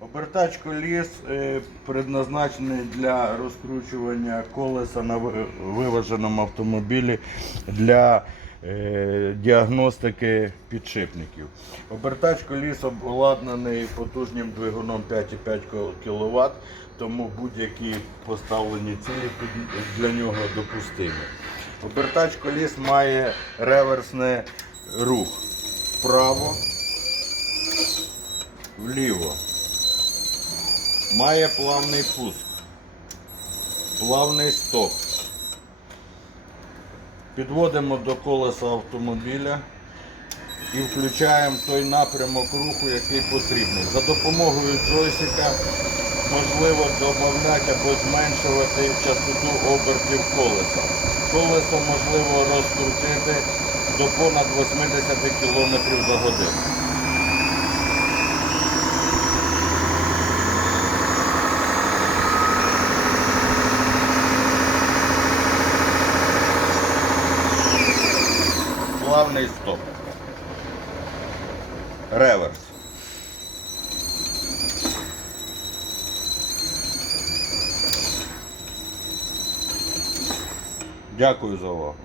Обертач коліс е, предназначений для розкручування колеса на виваженому автомобілі для е, діагностики підшипників. Обертач коліс обладнаний потужним двигуном 5,5 кВт, тому будь-які поставлені цілі для нього допустимі. Обертач коліс має реверсний рух вправо, вліво. Має плавний пуск, плавний стоп. Підводимо до колеса автомобіля і включаємо той напрямок руху, який потрібний. За допомогою джойстика можливо додати або зменшувати частоту обертів колеса. Колесо можливо розкрутити до понад 80 км за годину. Плавний стоп. Реверс. Дякую за увагу.